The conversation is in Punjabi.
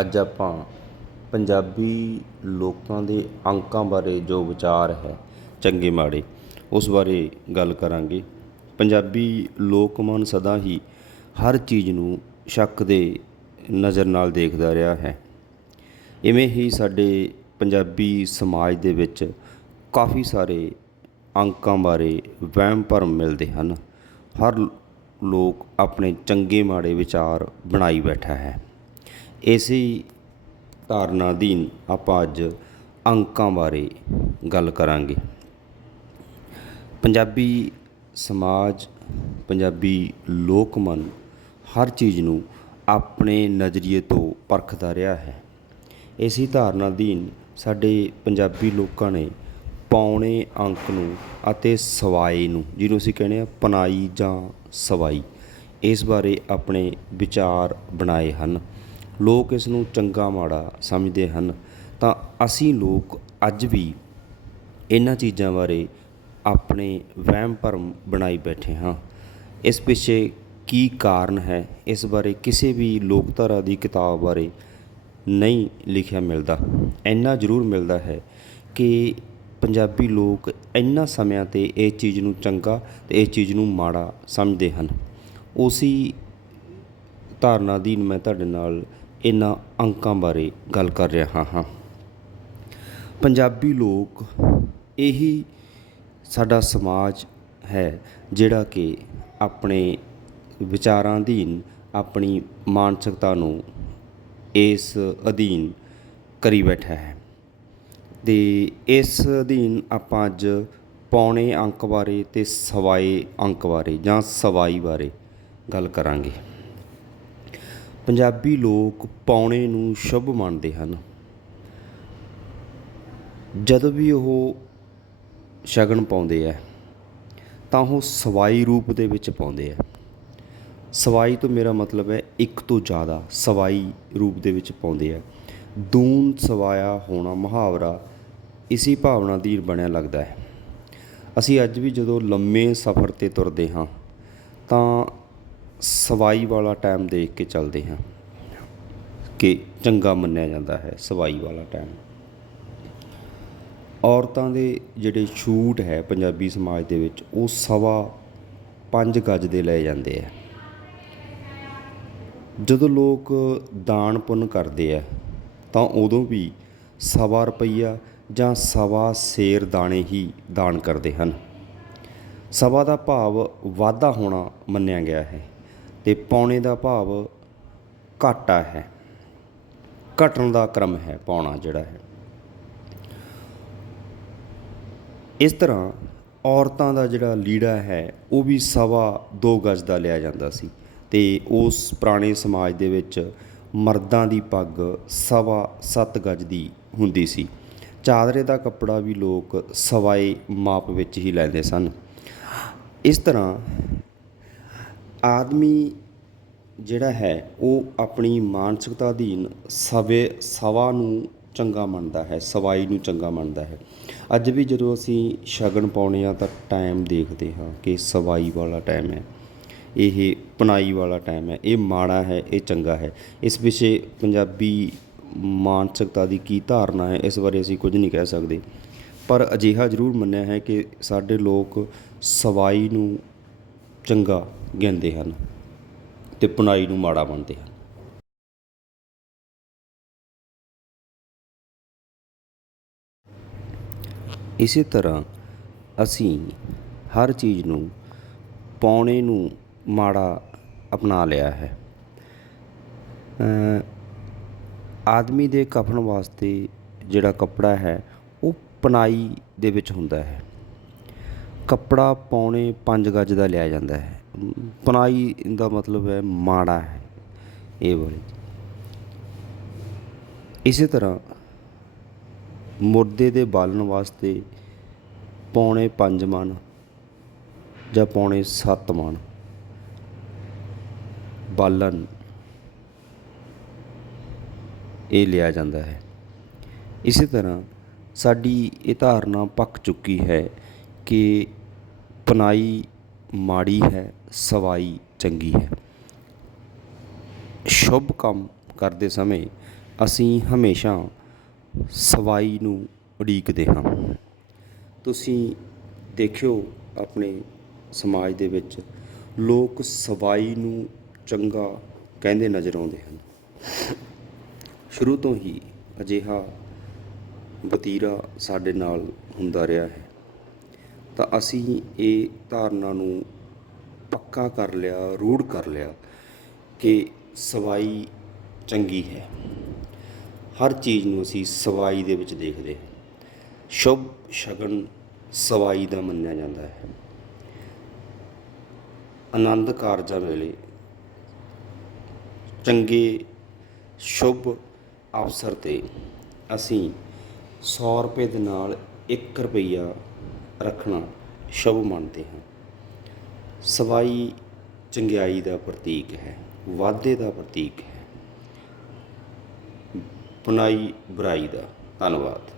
ਅੱਜ ਆਪਾਂ ਪੰਜਾਬੀ ਲੋਕਾਂ ਦੇ ਅੰਕਾਂ ਬਾਰੇ ਜੋ ਵਿਚਾਰ ਹੈ ਚੰਗੇ ਮਾੜੇ, ਉਸ ਬਾਰੇ ਗੱਲ ਕਰਾਂਗੇ। ਪੰਜਾਬੀ ਲੋਕ ਮਨ ਸਦਾ ਹੀ ਹਰ ਚੀਜ਼ ਨੂੰ ਸ਼ੱਕ ਦੇ ਨਜ਼ਰ ਨਾਲ ਦੇਖਦਾ ਰਿਹਾ ਹੈ। ਇਵੇਂ ਹੀ ਸਾਡੇ ਪੰਜਾਬੀ ਸਮਾਜ ਦੇ ਵਿੱਚ ਕਾਫੀ ਸਾਰੇ ਅੰਕਾਂ ਬਾਰੇ ਵਹਿਮ ਭਰਮ ਮਿਲਦੇ ਹਨ। ਹਰ ਲੋਕ ਆਪਣੇ ਚੰਗੇ ਮਾੜੇ ਵਿਚਾਰ ਬਣਾਈ ਬੈਠਾ ਹੈ। ਇਸੇ ਧਾਰਨਾ ਅਧੀਨ ਆਪਾਂ ਅੱਜ ਅੰਕਾਂ ਬਾਰੇ ਗੱਲ ਕਰਾਂਗੇ। ਪੰਜਾਬੀ ਸਮਾਜ, ਪੰਜਾਬੀ ਲੋਕ ਮਨ ਹਰ ਚੀਜ਼ ਨੂੰ ਆਪਣੇ ਨਜ਼ਰੀਏ ਤੋਂ ਪਰਖਦਾ ਰਿਹਾ ਹੈ। ਇਸੇ ਧਾਰਨਾ ਅਧੀਨ ਸਾਡੇ ਪੰਜਾਬੀ ਲੋਕਾਂ ਨੇ ਪੌਣੇ ਅੰਕ ਨੂੰ ਅਤੇ ਸਵਾਈ ਨੂੰ, ਜਿਹਨੂੰ ਅਸੀਂ ਕਹਿੰਦੇ ਆ ਪਨਾਈ ਜਾਂ ਸਵਾਈ, ਇਸ ਬਾਰੇ ਆਪਣੇ ਵਿਚਾਰ ਬਣਾਏ ਹਨ। ਲੋਕ ਇਸ ਨੂੰ ਚੰਗਾ ਮਾੜਾ ਸਮਝਦੇ ਹਨ, ਤਾਂ ਅਸੀਂ ਲੋਕ ਅੱਜ ਵੀ ਇਹਨਾਂ ਚੀਜ਼ਾਂ ਬਾਰੇ ਆਪਣੇ ਵਹਿਮ ਭਰਮ ਬਣਾਈ ਬੈਠੇ ਹਾਂ। ਇਸ ਪਿੱਛੇ ਕੀ ਕਾਰਨ ਹੈ, ਇਸ ਬਾਰੇ ਕਿਸੇ ਵੀ ਲੋਕਧਾਰਾ ਦੀ ਕਿਤਾਬ ਬਾਰੇ ਨਹੀਂ ਲਿਖਿਆ ਮਿਲਦਾ। ਇੰਨਾ ਜ਼ਰੂਰ ਮਿਲਦਾ ਹੈ ਕਿ ਪੰਜਾਬੀ ਲੋਕ ਇੰਨਾ ਸਮਿਆਂ ਤੇ ਇਹ ਚੀਜ਼ ਨੂੰ ਚੰਗਾ ਤੇ ਇਹ ਚੀਜ਼ ਨੂੰ ਮਾੜਾ ਸਮਝਦੇ ਹਨ। ਉਸੀ ਧਾਰਨਾ ਦੀ ਮੈਂ ਤੁਹਾਡੇ ਨਾਲ ਇਹਨਾਂ ਅੰਕਾਂ ਬਾਰੇ ਗੱਲ ਕਰ ਰਿਹਾ ਹਾਂ। ਪੰਜਾਬੀ ਲੋਕ ਇਹੀ ਸਾਡਾ ਸਮਾਜ ਹੈ ਜਿਹੜਾ ਕਿ ਆਪਣੇ ਵਿਚਾਰਾਂ ਅਧੀਨ, ਆਪਣੀ ਮਾਨਸਿਕਤਾ ਨੂੰ ਇਸ ਅਧੀਨ ਕਰੀ ਬੈਠਾ ਹੈ। ਤੇ ਇਸ ਅਧੀਨ ਆਪਾਂ ਅੱਜ ਪੌਣੇ ਅੰਕ ਬਾਰੇ ਤੇ ਸਵਾਏ ਅੰਕ ਬਾਰੇ ਜਾਂ ਸਵਾਈ ਬਾਰੇ ਗੱਲ ਕਰਾਂਗੇ। ਪੰਜਾਬੀ ਲੋਕ ਪੌਣੇ ਨੂੰ ਸ਼ੁਭ ਮੰਨਦੇ ਹਨ। ਜਦੋਂ ਵੀ ਉਹ ਸ਼ਗਨ ਪਾਉਂਦੇ ਹੈ ਤਾਂ ਉਹ ਸਵਾਈ ਰੂਪ ਦੇ ਵਿੱਚ ਪਾਉਂਦੇ ਹੈ ਸਵਾਈ ਤੋਂ ਮੇਰਾ ਮਤਲਬ ਹੈ ਇੱਕ ਤੋਂ ਜ਼ਿਆਦਾ ਸਵਾਈ ਰੂਪ ਦੇ ਵਿੱਚ ਪਾਉਂਦੇ ਹੈ ਦੂਨ ਸਵਾਇਆ ਹੋਣਾ ਮੁਹਾਵਰਾ ਇਸੀ ਭਾਵਨਾ ਦੀ ਬਣਿਆ ਲੱਗਦਾ ਹੈ। ਅਸੀਂ ਅੱਜ ਵੀ ਜਦੋਂ ਲੰਮੇ ਸਫ਼ਰ ਤੇ ਤੁਰਦੇ ਹਾਂ, ਤਾਂ ਸਵਾਈ ਵਾਲਾ ਟਾਈਮ ਦੇਖ ਕੇ ਚੱਲਦੇ ਹਾਂ ਕਿ ਚੰਗਾ ਮੰਨਿਆ ਜਾਂਦਾ ਹੈ ਸਵਾਈ ਵਾਲਾ ਟਾਈਮ ਔਰਤਾਂ ਦੇ ਜਿਹੜੇ ਛੂਟ ਹੈ ਪੰਜਾਬੀ ਸਮਾਜ ਦੇ ਵਿੱਚ, ਉਹ ਸਵਾ 5 ਗੱਜ ਦੇ ਲਏ ਜਾਂਦੇ ਆ। ਜਦੋਂ ਲੋਕ ਦਾਨ ਪੁੰਨ ਕਰਦੇ ਆ, ਤਾਂ ਉਦੋਂ ਵੀ ਸਵਾ ਰੁਪਈਆ ਜਾਂ ਸਵਾ ਸੇਰ ਦਾਣੇ ਹੀ ਦਾਨ ਕਰਦੇ ਹਨ। ਸਵਾ ਦਾ ਭਾਵ ਵਾਧਾ ਹੋਣਾ ਮੰਨਿਆ ਗਿਆ ਹੈ। ਅਤੇ ਪਾਉਣੇ ਦਾ ਭਾਵ ਘਾਟਾ ਹੈ। ਘਟਣ ਦਾ ਕ੍ਰਮ ਹੈ ਪਾਉਣਾ ਜਿਹੜਾ ਹੈ। ਇਸ ਤਰ੍ਹਾਂ ਔਰਤਾਂ ਦਾ ਜਿਹੜਾ ਲੀੜਾ ਹੈ, ਉਹ ਵੀ ਸਵਾ 2 ਗਜ਼ ਦਾ ਲਿਆ ਜਾਂਦਾ ਸੀ ਤੇ ਉਸ ਪੁਰਾਣੇ ਸਮਾਜ ਦੇ ਵਿੱਚ ਮਰਦਾਂ ਦੀ ਪੱਗ ਸਵਾ 7 ਗਜ਼ ਦੀ ਹੁੰਦੀ ਸੀ। ਚਾਦਰੇ ਦਾ ਕੱਪੜਾ ਵੀ ਲੋਕ ਸਵਾਏ ਮਾਪ ਵਿੱਚ ਹੀ ਲੈਂਦੇ ਸਨ। ਇਸ ਤਰ੍ਹਾਂ ਆਦਮੀ ਜਿਹੜਾ ਹੈ, ਉਹ ਆਪਣੀ ਮਾਨਸਿਕਤਾ ਅਧੀਨ ਸਵੇ, ਸਵਾ ਨੂੰ ਚੰਗਾ ਮੰਨਦਾ ਹੈ, ਸਵਾਈ ਨੂੰ ਚੰਗਾ ਮੰਨਦਾ ਹੈ। ਅੱਜ ਵੀ ਜਦੋਂ ਅਸੀਂ ਸ਼ਗਨ ਪਾਉਣੇ ਆ ਤਾਂ ਟਾਈਮ ਦੇਖਦੇ ਹਾਂ ਕਿ ਸਵਾਈ ਵਾਲਾ ਟਾਈਮ ਹੈ, ਇਹ ਪਨਾਈ ਵਾਲਾ ਟਾਈਮ ਹੈ, ਇਹ ਮਾੜਾ ਹੈ, ਇਹ ਚੰਗਾ ਹੈ। ਇਸ ਵਿਸ਼ੇ ਪੰਜਾਬੀ ਮਾਨਸਿਕਤਾ ਦੀ ਕੀ ਧਾਰਨਾ ਹੈ, ਇਸ ਬਾਰੇ ਅਸੀਂ ਕੁਝ ਨਹੀਂ ਕਹਿ ਸਕਦੇ। ਪਰ ਅਜਿਹਾ ਜ਼ਰੂਰ ਮੰਨਿਆ ਹੈ ਕਿ ਸਾਡੇ ਲੋਕ ਸਵਾਈ ਨੂੰ ਚੰਗਾ ਗਿਣਦੇ ਹਨ ਅਤੇ ਪੁਨਾਈ ਨੂੰ ਮਾੜਾ ਮੰਨਦੇ ਹਨ। ਇਸੇ ਤਰ੍ਹਾਂ ਅਸੀਂ ਹਰ ਚੀਜ਼ ਨੂੰ ਪੌਣੇ ਨੂੰ ਮਾੜਾ ਅਪਣਾ ਲਿਆ ਹੈ। ਆਦਮੀ ਦੇ ਕਫਨ ਵਾਸਤੇ ਜਿਹੜਾ ਕੱਪੜਾ ਹੈ, ਉਹ ਪਨਾਈ ਦੇ ਵਿੱਚ ਹੁੰਦਾ ਹੈ। ਕੱਪੜਾ ਪੌਣੇ 5 ਗੱਜ ਦਾ ਲਿਆ ਜਾਂਦਾ ਹੈ। ਪਨਾਈ ਦਾ ਮਤਲਬ ਹੈ ਮਾੜਾ ਹੈ, ਇਹ ਵਾਲੀ। ਇਸੇ ਤਰ੍ਹਾਂ ਮੁਰਦੇ ਦੇ ਬਾਲਣ ਵਾਸਤੇ ਪੌਣੇ 5 ਮਣ ਜਾਂ ਪੌਣੇ 7 ਮਣ ਬਾਲਣ ਇਹ ਲਿਆ ਜਾਂਦਾ ਹੈ। ਇਸੇ ਤਰ੍ਹਾਂ ਸਾਡੀ ਇਹ ਧਾਰਨਾ ਪੱਕ ਚੁੱਕੀ ਹੈ ਕਿ ਪਨਾਈ ਮਾੜੀ ਹੈ, ਸਵਾਈ ਚੰਗੀ ਹੈ। ਸ਼ੁਭ ਕੰਮ ਕਰਦੇ ਸਮੇਂ ਅਸੀਂ ਹਮੇਸ਼ਾ ਸਵਾਈ ਨੂੰ ਉਡੀਕਦੇ ਹਾਂ। ਤੁਸੀਂ ਦੇਖਿਓ ਆਪਣੇ ਸਮਾਜ ਦੇ ਵਿੱਚ ਲੋਕ ਸਵਾਈ ਨੂੰ ਚੰਗਾ ਕਹਿੰਦੇ ਨਜ਼ਰ ਆਉਂਦੇ ਹਨ। ਸ਼ੁਰੂ ਤੋਂ ਹੀ ਅਜਿਹਾ ਵਤੀਰਾ ਸਾਡੇ ਨਾਲ ਹੁੰਦਾ ਰਿਹਾ ਹੈ। ਤਾਂ ਅਸੀਂ ਇਹ ਧਾਰਨਾ ਨੂੰ ਪੱਕਾ ਕਰ ਲਿਆ, ਰੂੜ ਕਰ ਲਿਆ ਕਿ ਸਵਾਈ ਚੰਗੀ ਹੈ। ਹਰ ਚੀਜ਼ ਨੂੰ ਅਸੀਂ ਸਵਾਈ ਦੇ ਵਿੱਚ ਦੇਖਦੇ ਹਾਂ। ਸ਼ੁਭ ਸ਼ਗਨ ਸਵਾਈ ਦਾ ਮੰਨਿਆ ਜਾਂਦਾ ਹੈ। ਆਨੰਦ ਕਾਰਜਾਂ ਵੇਲੇ ਚੰਗੇ, ਸ਼ੁਭ ਅਵਸਰ ਤੇ ਅਸੀਂ 100 ਰੁਪਏ ਦੇ ਨਾਲ 1 ਰੁਪਈਆ ਰੱਖਣਾ ਸ਼ੁਭ ਮੰਨਦੇ ਹਾਂ। ਸਵਾਈ ਚੰਗਿਆਈ ਦਾ ਪ੍ਰਤੀਕ ਹੈ, ਵਾਧੇ ਦਾ ਪ੍ਰਤੀਕ ਹੈ। ਪੁਨਾਈ ਬੁਰਾਈ ਦਾ ਧੰਨਵਾਦ।